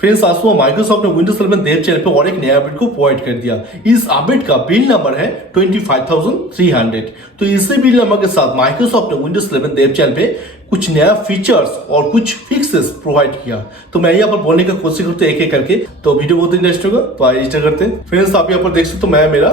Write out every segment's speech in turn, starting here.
Friends आज Microsoft ने Windows 11 देव channel पे और एक नया अपडेट को प्रोवाइड कर दिया। इस अपडेट का बिल नंबर है 25,300। तो इसी बिल नंबर के साथ माइक्रोसॉफ्ट ने विंडोज 11 देव चैनल पे कुछ नया फीचर्स और कुछ फिक्सेस प्रोवाइड किया। तो मैं यहाँ पर बोलने का कोशिश करते एक एक करके, तो वीडियो बहुत इंटरेस्ट होगा, तो आइए स्टार्ट करते हैं। फ्रेंड्स आप यहाँ पर देख सकते हो मैं मेरा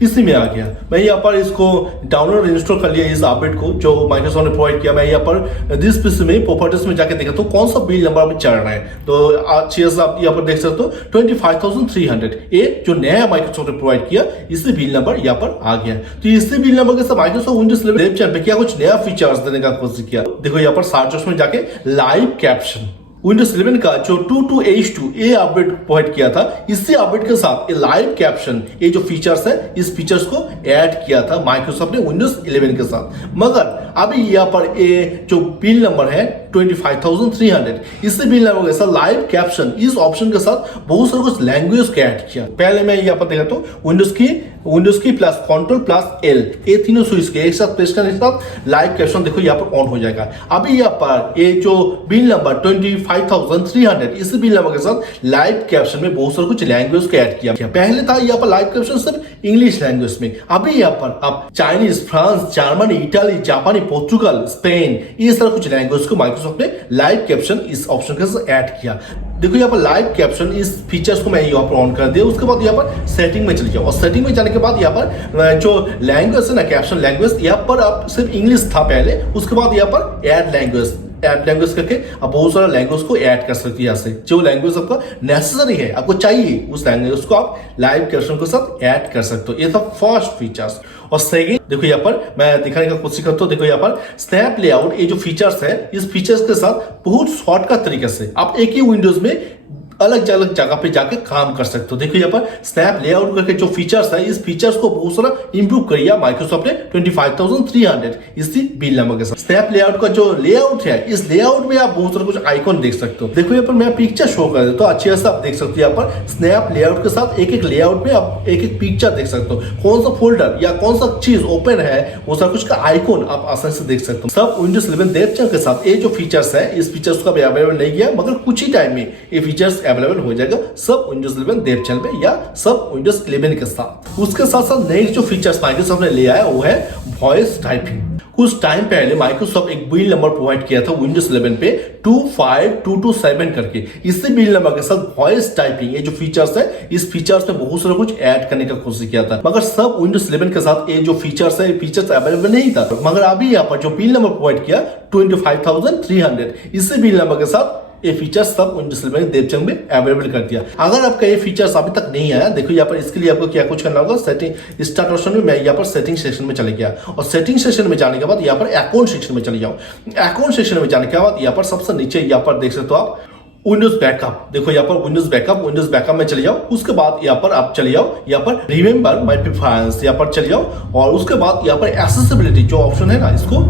पीसी में आ गया। मैं यहाँ पर इसको डाउनलोड और इंस्टॉल कर लिया इस अपडेट को जो माइक्रोसॉफ्ट ने प्रोवाइड किया। मैं यहाँ पर दिस पीसी में प्रॉपर्टीज में जाके देखा तो कौन सा बिल नंबर अभी चल रहा है। तो अच्छी आप यहाँ पर देख सकते हो 25,300 ये जो नया माइक्रोसॉफ्ट ने प्रोवाइड किया, इसी बिल नंबर यहाँ पर आ गया। तो इसी बिल नंबर के साथ माइक्रोसॉफ्ट विंडोज 11 वेब चैनल पे क्या कुछ नया फीचर्स देने का कोशिश किया। देखो यहाँ पर सर्च में जाके लाइव कैप्शन विंडोज 11 का जो 22H2 ये अपडेट प्रोवाइड किया था, इसी अपडेट के साथ ये लाइव कैप्शन ये जो फीचर्स है, इस फीचर्स को ऐड किया था माइक्रोसॉफ्ट ने विंडोज 11 के साथ। मगर अभी यहाँ पर ये जो बिल नंबर है 25,300, इसी बिल नंबर के साथ लाइव कैप्शन इस ऑप्शन के साथ बहुत सारे कुछ लैंग्वेज को ऐड किया। पहले मैं यहाँ पर देखा तो विंडोज की प्लस कंट्रोल प्लस एल ये तीनों स्विच के एक साथ प्रेस करने के साथ लाइव कैप्शन देखो यहाँ पर ऑन हो जाएगा। अभी यहाँ पर ये जो बिल नंबर 25,300 इसी बिल नंबर के साथ लाइव कैप्शन में बहुत सारे कुछ लैंग्वेज को ऐड किया। पहले था यहाँ पर लाइव कैप्शन सिर्फ इंग्लिश लैंग्वेज में, अभी यहाँ पर आप चाइनीज, फ्रांस, जर्मनी, इटाली, जापानी, पोर्चुगल, स्पेन ये सारा कुछ लैंग्वेज को माइक्रोसॉफ्ट ने लाइव कैप्शन इस ऑप्शन के साथ ऐड किया। देखो यहाँ पर लाइव कैप्शन इस फीचर्स को मैं यहाँ पर ऑन कर दिया। उसके बाद यहाँ पर सेटिंग में चले जाओ और सेटिंग में जाने के बाद यहाँ पर जो लैंग्वेज है ना, कैप्शन लैंग्वेज, यहाँ पर आप सिर्फ इंग्लिश था पहले, उसके बाद यहाँ पर ऐड लैंग्वेज करके आप बहुत सारा लैंग्वेज को ऐड कर सकते हैं। यहाँ से जो लैंग्वेज आपका नेसेसरी है, आपको चाहिए, उस लैंग्वेज को आप लाइव कैप्शन के साथ ऐड कर सकते हो। ये था फर्स्ट फीचर्स। और सेकेंड देखो यहाँ पर मैं दिखाने का कोशिश करता हूँ। देखो यहाँ पर स्नैप लेआउट ये जो फीचर्स है, इस फीचर्स के साथ बहुत शॉर्टकट तरीके से आप एक ही विंडोज में अलग अलग जगह पे जाके काम कर सकते हो। देखो यहाँ पर स्नैप लेआउट करके जो फीचर्स है, इस फीचर्स को बहुत सारा इंप्रूव किया माइक्रोसॉफ्ट ने 25,300 इसी बिल नंबर के साथ। स्नैप लेआउट का जो लेआउट है, इस लेआउट में आप बहुत सारा कुछ आइकॉन देख सकते हो। देखो यहाँ पर मैं पिक्चर शो कर देता हूँ, अच्छे से आप देख सकते हो। यहाँ पर स्नैप लेआउट के साथ एक एक लेआउट में आप एक एक पिक्चर देख सकते हो, कौन सा फोल्डर या कौन सा चीज ओपन है, वो सब कुछ का आइकॉन आप आसानी से देख सकते हो। सब विंडोज 11 देव चैनल के साथ ये जो फीचर्स है, इस फीचर्स को अवेलेबल नहीं किया, मगर कुछ ही टाइम में ये फीचर्स अवेलेबल हो जाएगा सब विंडोज 11 देव चैनल पे या सब विंडोज 11 के साथ। उसके साथ साथ नेक्स्ट जो फीचर्स माइक्रोसॉफ्ट ने ले आया वो है वॉइस टाइपिंग। कुछ टाइम पहले माइक्रोसॉफ्ट एक बिल नंबर प्रोवाइड किया था विंडोज 11 पे 25227 करके, इसी बिल नंबर के साथ वॉइस टाइपिंग ये जो फीचर्स है, इस फीचर्स में बहुत सारा कुछ ऐड करने का कोशिश किया था। मगर सब विंडोज 11 के साथ ये जो फीचर्स है, फीचर्स अवेलेबल नहीं था। मगर अभी यहाँ पर जो बिल नंबर प्रोवाइड किया 25,300 इसी बिल नंबर के साथ ये फीचर्स सब विंडोज 11 देव चैनल में अवेलेबल कर दिया। अगर आपका ये फीचर्स अभी तक नहीं आया, देखो यहाँ पर इसके लिए आपको क्या कुछ करना होगा। सेटिंग स्टार्ट ऑप्शन में मैं यहाँ पर सेटिंग सेक्शन में चले गया और सेटिंग सेक्शन में जाने के बाद यहाँ पर अकाउंट सेक्शन में चले जाओ। अकाउंट सेक्शन में जाने के बाद यहाँ पर सबसे नीचे यहाँ पर देख सकते हो आप विंडोज बैकअप। देखो यहाँ पर विंडोज बैकअप में चले जाओ। उसके बाद यहाँ पर आप चले जाओ, यहाँ पर रिमेंबर माय प्रेफरेंस यहाँ पर चले जाओ और उसके बाद यहाँ पर एक्सेसिबिलिटी जो ऑप्शन है ना, इसको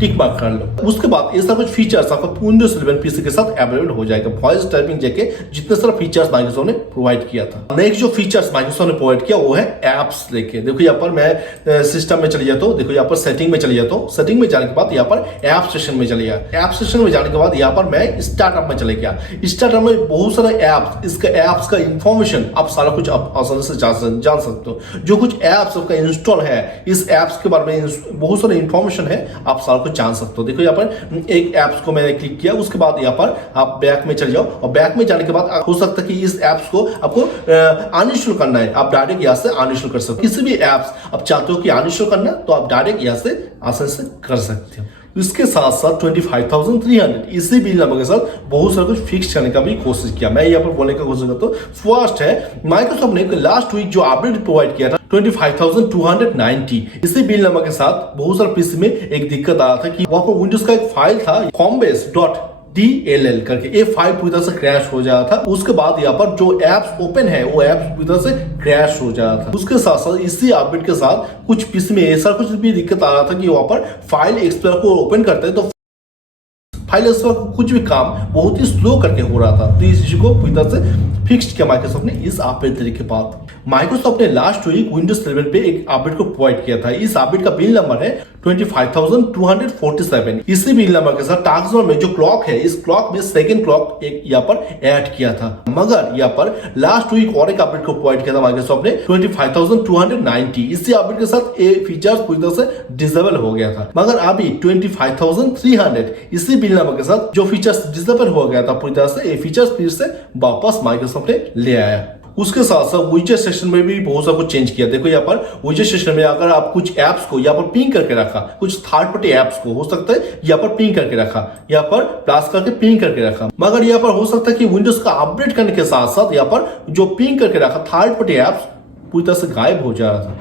टिक मार्क कर लो। उसके बाद ये सब कुछ फीचर्स आपको विंडोज 11 पीसी के साथ अवेलेबल हो जाएगा। वॉइस टाइपिंग जैसे जितने सारे फीचर्स माइक्रोसॉफ्ट ने प्रोवाइड किया था। नेक्स्ट जो फीचर्स माइक्रोसॉफ्ट ने प्रोवाइड किया वो है एप्स लेके। देखो यहाँ पर मैं सिस्टम में चले जाता हूँ। देखो यहाँ पर सेटिंग में चले जाता हूँ। सेटिंग में जाने के बाद यहाँ पर ऐप सेक्शन में चले गया। ऐप सेक्शन में जाने के बाद यहाँ पर मैं स्टार्टअप में चले गया। स्टार्टअप में बहुत सारे ऐप्स, इसका ऐप्स का इंफॉर्मेशन आप सारा कुछ आप आसानी से जान सकते हो। जो कुछ ऐप्स आपका इंस्टॉल है, इस ऐप्स के बारे में बहुत सारे इंफॉर्मेशन है, आप सारा कुछ जान सकते हो। देखो यहाँ पर एक ऐप्स को मैंने क्लिक किया, उसके बाद यहाँ पर आप बैक में चले जाओ और बैक में जाने के बाद हो सकता है कि इस ऐप्स को आपको अनइंस्टॉल करना है, आप डायरेक्ट यहाँ से अनइंस्टॉल कर सकते हो। किसी भी ऐप्स आप चाहते हो कि अनइंस्टॉल करना है तो आप डायरेक्ट यहाँ से आसानी से कर सकते हो। इसके साथ साथ 25,300 इसी बिल नंबर के साथ बहुत सारा कुछ फिक्स करने का भी कोशिश किया। मैं यहाँ पर बोलने का कोशिश करता हूँ। फर्स्ट है माइक्रोसॉफ्ट ने लास्ट वीक जो अपडेट प्रोवाइड किया था 25,290 इसी बिल नंबर के साथ बहुत सारे पीसी में एक दिक्कत आ रहा था कि वहां पर विंडोज का एक फाइल था combase.dll करके, ये फाइल पूरी तरह से क्रैश हो जाता था। उसके बाद यहाँ पर जो एप्स ओपन है वो एप्स पूरी तरह से क्रैश हो जाता था। उसके साथ साथ इसी अपडेट के साथ कुछ पीसी में ऐसा कुछ भी दिक्कत आ रहा था कि वहां पर फाइल एक्सप्लोरर को ओपन करते हैं तो फाइल एक्सप्लोरर कुछ भी काम बहुत ही स्लो करके हो रहा था। तो इस इशू को पूरी तरह से फिक्स किया माइक्रोसॉफ्ट ने इस अपडेट के बाद। माइक्रोसॉफ्ट ने लास्ट वीक विंडोज 11 पे एक अपडेट को प्रोवाइड किया था। इस अपडेट का बिल नंबर है 25,247। इसी बिल नंबर के साथ टास्क में जो क्लॉक है, इस क्लॉक में सेकंड क्लॉक एक यहाँ पर ऐड किया था, मगर यहाँ पर लास्ट वीक और एक अपडेट को प्रोवाइड किया था माइक्रोसॉफ्ट ने 25,290। इसी अपडेट के साथ ये फीचर्स पूरी तरह से डिसेबल हो गया था, मगर अभी 25,300 इसी बिल नंबर के साथ जो फीचर्स डिसेबल हो गया था पूरी तरह से, ये फीचर्स फिर से वापस माइक्रोसॉफ्ट ने ले आया। उसके साथ साथ विजेट सेक्शन में भी बहुत सा कुछ चेंज किया। देखो यहाँ पर विजेट सेक्शन में अगर आप कुछ एप्स को यहाँ पर पिंग करके रखा, कुछ थर्ड पार्टी एप्स को हो सकता है यहाँ पर पिंग करके रखा, यहाँ पर प्लस करके पिंग करके रखा, मगर यहाँ पर हो सकता है कि विंडोज का अपडेट करने के साथ साथ यहाँ पर जो पिंग करके रखा थर्ड पार्टी एप्स पूरी तरह से गायब हो जा रहा था।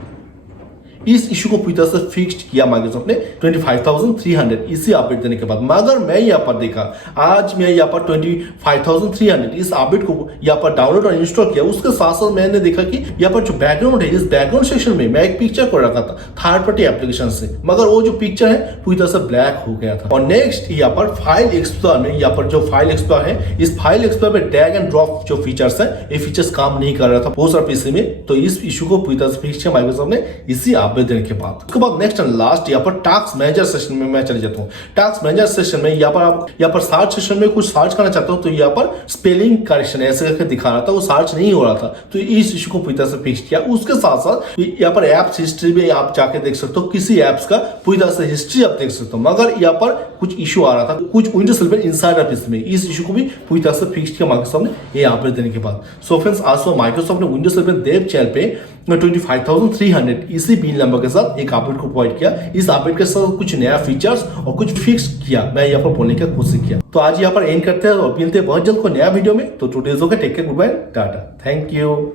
इस इशू को पूरी तरह से फिक्स्ड किया माइक्रोसॉफ्ट ने 25,300 इसी अपडेट देने के बाद। मगर मैं यहाँ पर देखा, आज मैं यहाँ पर 25,300 इस अपडेट को यहाँ पर डाउनलोड और इंस्टॉल किया। उसके साथ साथ मैंने देखा कि यहाँ पर जो बैकग्राउंड है, इस बैकग्राउंड सेक्शन में मैं एक पिक्चर को रखा था थर्ड पार्टी एप्लीकेशन से, मगर वो जो पिक्चर है पूरी तरह से ब्लैक हो गया था। और नेक्स्ट यहाँ पर फाइल एक्सप्लोरर में, यहाँ पर जो फाइल एक्सप्लोरर है, इस फाइल एक्सप्लोरर में ड्रैग एंड ड्रॉप जो फीचर्स है, ये फीचर्स काम नहीं कर रहा था बहुत सारा पीसी में। तो इस इशू को पूरी तरह से फिक्स किया माइक्रोसॉफ्ट ने इसी देने के बाद। उसके बाद नेक्स्ट एंड लास्ट यहाँ पर टास्क मैनेजर सेक्शन में मैं चले जाता हूँ। टास्क मैनेजर सेक्शन में यहाँ पर आप यहाँ पर सर्च सेक्शन में कुछ सर्च करना चाहते हो तो यहाँ पर स्पेलिंग करेक्शन ऐसे करके दिखा रहा था, वो सर्च नहीं हो रहा था, तो इस इशू को पूरी तरह से फिक्स किया। उसके साथ साथ यहाँ पर एप्स हिस्ट्री में आप जाके देख सकते हो, किसी एप्स का पूरी तरह से हिस्ट्री आप देख सकते हो, मगर यहाँ पर कुछ इशू आ रहा था कुछ विंडोज 11 इनसाइडर पीसी में। इस इशू को भी पूरी तरह से फिक्स किया माइक्रोसॉफ्ट ने ये अपडेट देने के बाद। सो फ्रेंड्स, आज माइक्रोसॉफ्ट ने विंडोज 11 देव चैनल पे 25,300 इसी बिल नंबर के साथ एक अपडेट को प्रोवाइड किया। इस अपडेट के साथ कुछ नया फीचर्स और कुछ फिक्स किया, मैं यहाँ पर बोलने की कोशिश किया। तो आज यहाँ पर एंड करते हैं और मिलते हैं बहुत जल्द को नया वीडियो में। तो today's okay, take care, goodbye, tata, thank you.